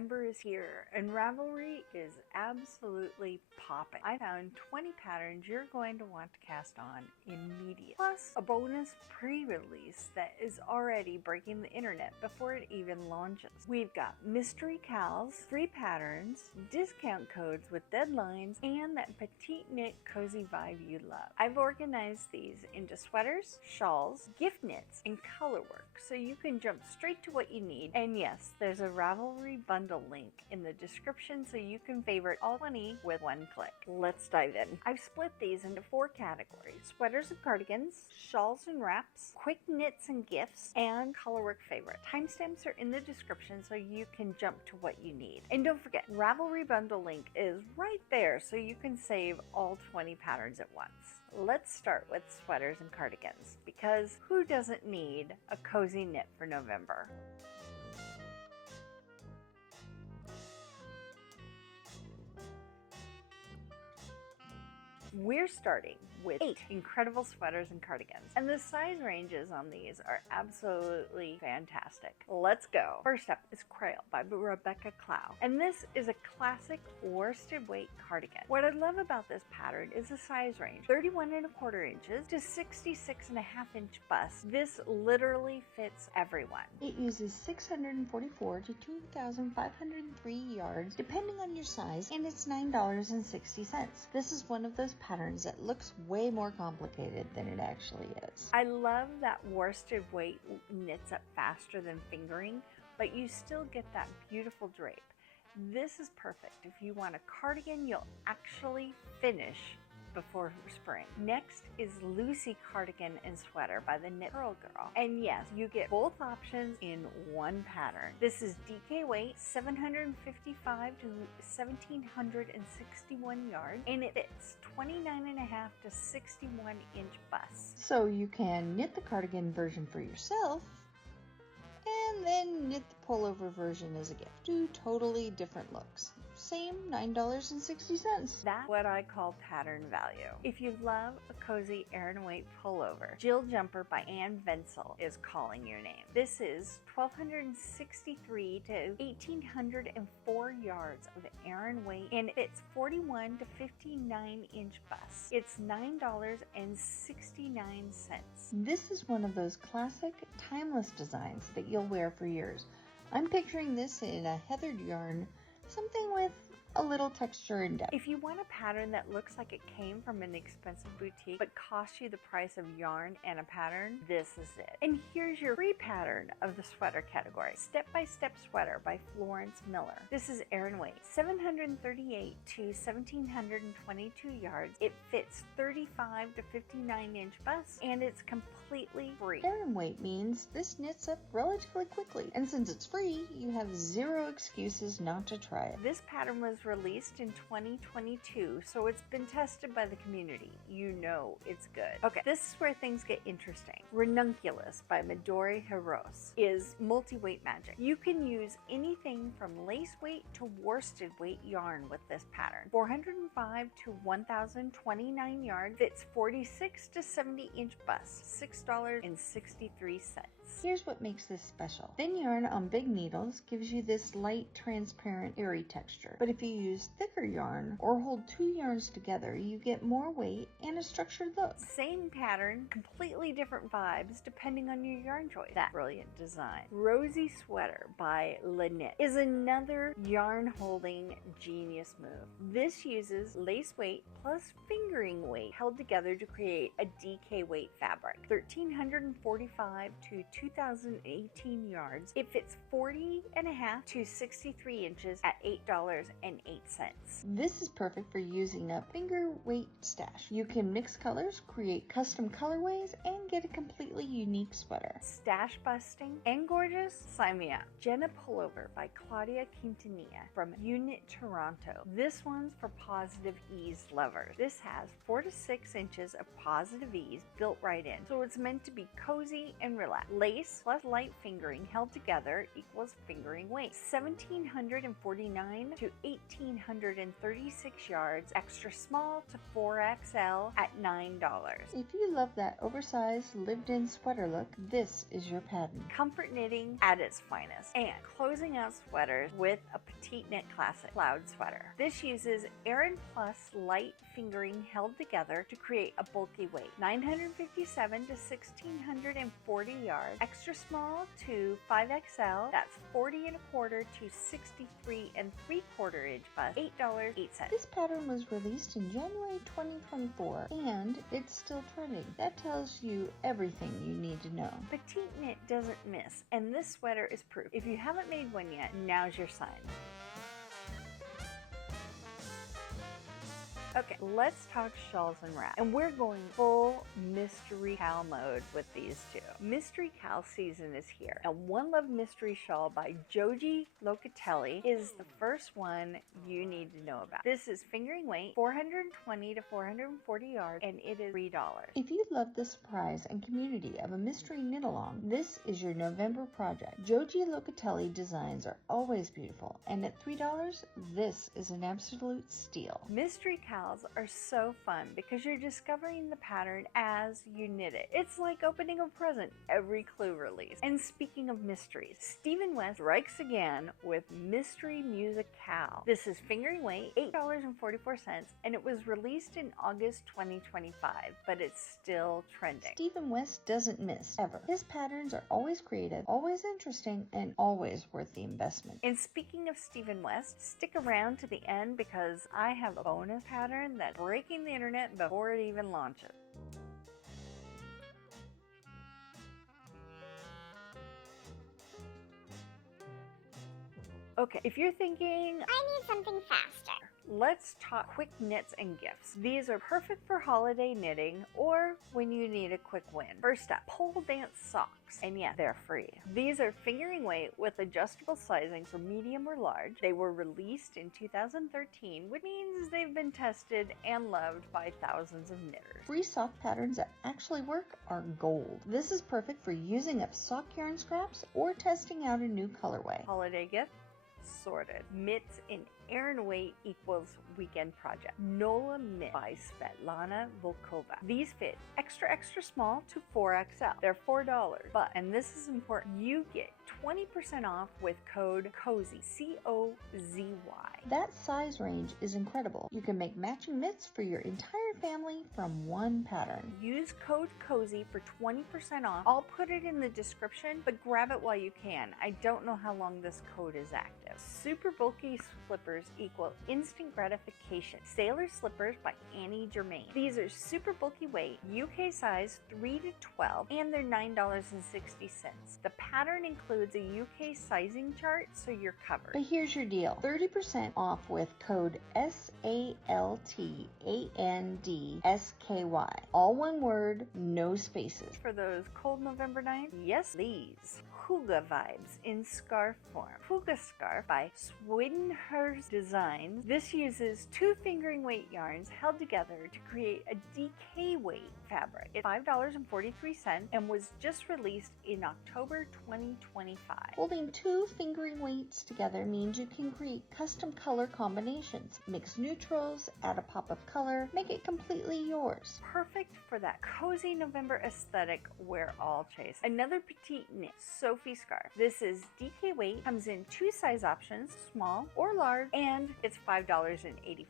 November is here and Ravelry is absolutely popping. I found 20 patterns you're going to want to cast on immediately, plus a bonus pre-release that is already breaking the internet before it even launches. We've got mystery cowls, free patterns, discount codes with deadlines, and that petite knit cozy vibe you love. I've organized these into sweaters, shawls, gift knits, and colorwork, so you can jump straight to what you need. And yes, there's a Ravelry bundle link in the description so you can favorite all 20 with one click. Let's dive in. I've split these into 4 categories: sweaters and cardigans, shawls and wraps, quick knits and gifts, and colorwork favorites. Timestamps are in the description so you can jump to what you need. And don't forget, Ravelry bundle link is right there so you can save all 20 patterns at once. Let's start with sweaters and cardigans, because who doesn't need a cozy knit for November? We're starting with 8 incredible sweaters and cardigans, and the size ranges on these are absolutely fantastic. Let's go. First up is Crail by Rebecca Cowl, and this is a classic worsted weight cardigan. What I love about this pattern is the size range: 31¼ inches to 66.5 inch bust. This literally fits everyone. It uses 644 to 2,503 yards depending on your size, and it's $9.60. This is one of those patterns that looks way more complicated than it actually is. I love that worsted weight knits up faster than fingering, but you still get that beautiful drape. This is perfect if you want a cardigan you'll actually finish before spring. Next is Lucy cardigan and sweater by the Knit Pearl Girl. And yes, you get both options in one pattern. This is DK weight, 755 to 1,761 yards, and it fits 29.5 to 61 inch bust. So you can knit the cardigan version for yourself and then knit the pullover version as a gift. 2 totally different looks. Same $9.60. That's what I call pattern value. If you love a cozy Aran weight pullover, Jill Jumper by Anne Venzel is calling your name. This is 1,263 to 1,804 yards of Aran weight, and it's 41 to 59 inch bust. It's $9.69. This is one of those classic, timeless designs that you'll wear for years. I'm picturing this in a heathered yarn, something with a little texture and depth. If you want a pattern that looks like it came from an expensive boutique but costs you the price of yarn and a pattern, this is it. And here's your free pattern of the sweater category: Step by Step Sweater by Florence Miller. This is Aran weight, 738 to 1,722 yards. It fits 35 to 59 inch bust, and it's completely free. Aran weight means this knits up relatively quickly, and since it's free, you have 0 excuses not to try it. This pattern was released in 2022, so it's been tested by the community. You know it's good. Okay, this is where things get interesting. Ranunculus by Midori Hirose is multi-weight magic. You can use anything from lace weight to worsted weight yarn with this pattern. 405 to 1,029 yards, fits 46 to 70 inch bust, $6.63. Here's what makes this special. Thin yarn on big needles gives you this light, transparent, airy texture. But if you use thicker yarn or hold 2 yarns together, you get more weight and a structured look. Same pattern, completely different vibes depending on your yarn choice. That brilliant design. Rosie Sweater by Knit is another yarn holding genius move. This uses lace weight plus fingering weight held together to create a DK weight fabric. 1,345 to 2,018 yards. It fits 40.5 to 63 inches at $8.08. This is perfect for using up finger weight stash. You can mix colors, create custom colorways, and get a completely unique sweater. Stash busting and gorgeous? Sign me up. Jenna Pullover by Claudia Quintanilla from Unit Toronto. This one's for positive ease lovers. This has 4 to 6 inches of positive ease built right in, so it's meant to be cozy and relaxed. lace plus light fingering held together equals fingering weight. 1,749 to 1,836 yards, extra small to 4XL at $9. If you love that oversized, lived-in sweater look, this is your pattern. Comfort knitting at its finest. And closing out sweaters with a petite knit classic cloud sweater. This uses Aran Plus light fingering held together to create a bulky weight. 957 to 1,640 yards, extra small to 5XL, that's 40 and a quarter to 63 and 3/4 inch bust, $8.08. This pattern was released in January 2024 and it's still trending. That tells you everything you need to know. Petite knit doesn't miss, and this sweater is proof. If you haven't made one yet, now's your sign. Okay, let's talk shawls and wraps. And we're going full mystery cowl mode with these two. Mystery cowl season is here. And One Love Mystery Shawl by Joji Locatelli is the first one you need to know about. This is fingering weight, 420 to 440 yards, and it is $3. If you love the surprise and community of a mystery knit-along, this is your November project. Joji Locatelli designs are always beautiful, and at $3, this is an absolute steal. Mystery cowl are so fun because you're discovering the pattern as you knit it. It's like opening a present every clue release. And speaking of mysteries, Stephen West strikes again with Mystery MusiKAL. This is fingering weight, $8.44, and it was released in August 2025, but it's still trending. Stephen West doesn't miss, ever. His patterns are always creative, always interesting, and always worth the investment. And speaking of Stephen West, stick around to the end because I have a bonus pattern that's breaking the internet before it even launches. Okay, if you're thinking, I need something faster, let's talk quick knits and gifts. These are perfect for holiday knitting or when you need a quick win. First up, pole dance socks. And yeah, they're free. These are fingering weight with adjustable sizing for medium or large. They were released in 2013, which means they've been tested and loved by thousands of knitters. Free sock patterns that actually work are gold. This is perfect for using up sock yarn scraps or testing out a new colorway. Holiday gift sorted. Mitts in Aran weight equals weekend project. Nola Mitt by Svetlana Volkova. These fit extra small to 4XL. They're $4, but, and this is important, you get 20% off with code COZY, COZY. That size range is incredible. You can make matching mitts for your entire family from one pattern. Use code COZY for 20% off. I'll put it in the description, but grab it while you can. I don't know how long this code is active. Super bulky slippers equal instant gratification. Sailor slippers by Annie Germain. These are super bulky weight, UK size 3 to 12, and they're $9.60. The pattern includes a UK sizing chart, so you're covered. But here's your deal. 30% off with code SALTANDSKY. All one word, no spaces. For those cold November nights, yes please. Hygge vibes in scarf form. Hygge scarf by Swinhurst Designs. This uses 2 fingering weight yarns held together to create a DK weight fabric. It's $5.43 and was just released in October 2025. Holding 2 fingering weights together means you can create custom color combinations. Mix neutrals, add a pop of color, make it completely yours. Perfect for that cozy November aesthetic we're all chasing. Another petite knit, Sophie scarf. This is DK weight, comes in 2 size options, small or large, and it's $5.85.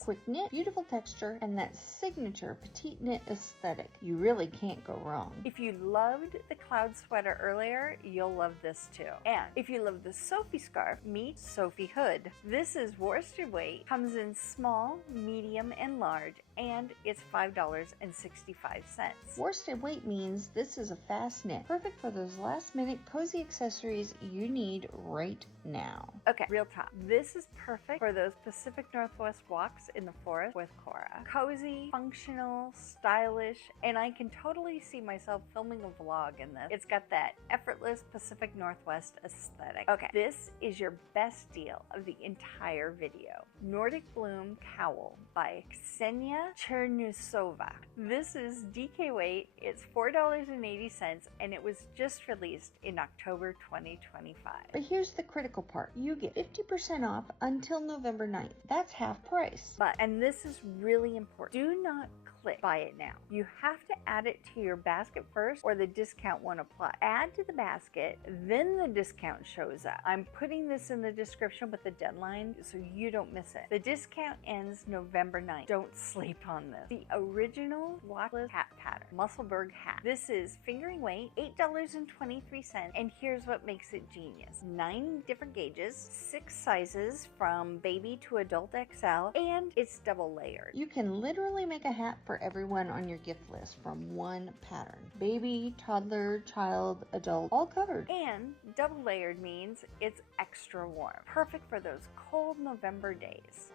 Quick knit, beautiful texture, and that signature petite knit aesthetic. You really can't go wrong. If you loved the cloud sweater earlier, you'll love this too. And if you love the Sophie scarf, meet Sophie hood. This is worsted weight, comes in small, medium, and large, and it's $5.65. Worsted weight means this is a fast knit, perfect for those last minute knit cozy accessories you need right now. Okay, real talk. This is perfect for those Pacific Northwest walks in the forest with Cora. Cozy, functional, stylish, and I can totally see myself filming a vlog in this. It's got that effortless Pacific Northwest aesthetic. Okay, this is your best deal of the entire video. Nordic Bloom Cowl by Ksenia Chernusova. This is DK weight. It's $4.80 and it was just released in October 2025. But here's the critical part. You get 50% off until November 9th. That's half price. And this is really important. Do not click buy it now. You have to add it to your basket first or the discount won't apply. Add to the basket, then the discount shows up. I'm putting this in the description with the deadline so you don't miss it. The discount ends November 9th. Don't sleep on this. The original watchlist hat pattern, Musselburgh hat. This is fingering weight, $8.23, and here's what makes it genius. 9 different gauges, 6 sizes from baby to adult XL, and it's double layered. You can literally make a hat for everyone on your gift list from one pattern. Baby, toddler, child, adult, all covered. And double layered means it's extra warm. Perfect for those cold November days.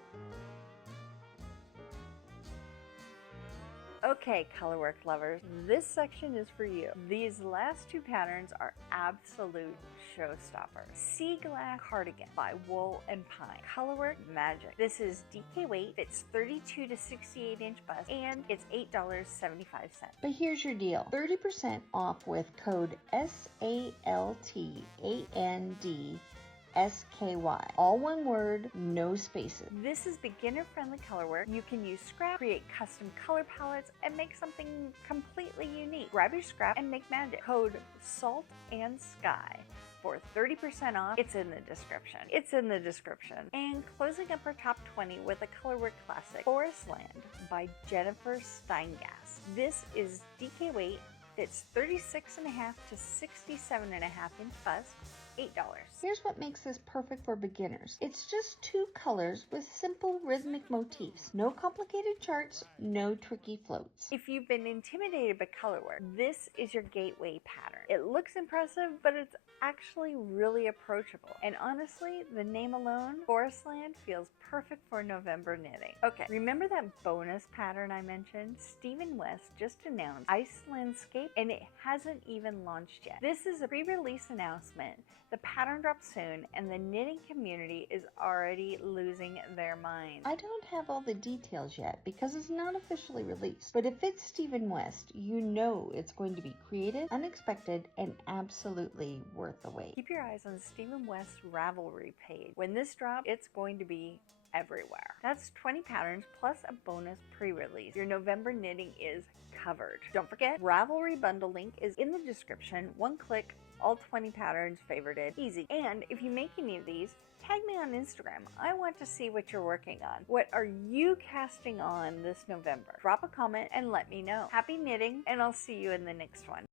Okay, colorwork lovers, this section is for you. These last 2 patterns are absolute showstoppers. Sea Glass Cardigan by Wool and Pine. Colorwork magic. This is DK weight, fits 32 to 68 inch bust, and it's $8.75. But here's your deal. 30% off with code SALTAND SKY. All one word, no spaces. This is beginner-friendly colorwork. You can use scrap, create custom color palettes, and make something completely unique. Grab your scrap and make magic. Code SALT and SKY for 30% off. It's in the description. It's in the description. And closing up our top 20 with a colorwork classic, Forestland by Jennifer Steingass. This is DK weight. It's 36.5 to 67.5 inch bust. $8. Here's what makes this perfect for beginners. It's just 2 colors with simple rhythmic motifs. No complicated charts, no tricky floats. If you've been intimidated by colorwork, this is your gateway pattern. It looks impressive, but it's actually really approachable. And honestly, the name alone, Forestland, feels perfect for November knitting. Okay, remember that bonus pattern I mentioned? Stephen West just announced Icelandscape, and it hasn't even launched yet. This is a pre-release announcement. The pattern drops soon, and the knitting community is already losing their mind. I don't have all the details yet because it's not officially released, but if it's Stephen West, you know it's going to be creative, unexpected, and absolutely worth the wait. Keep your eyes on Stephen West's Ravelry page. When this drops, it's going to be everywhere. That's 20 patterns plus a bonus pre-release. Your November knitting is covered. Don't forget, Ravelry bundle link is in the description. One click, all 20 patterns favorited, easy. And if you make any of these, tag me on Instagram. I want to see what you're working on. What are you casting on this November? Drop a comment and let me know. Happy knitting, and I'll see you in the next one.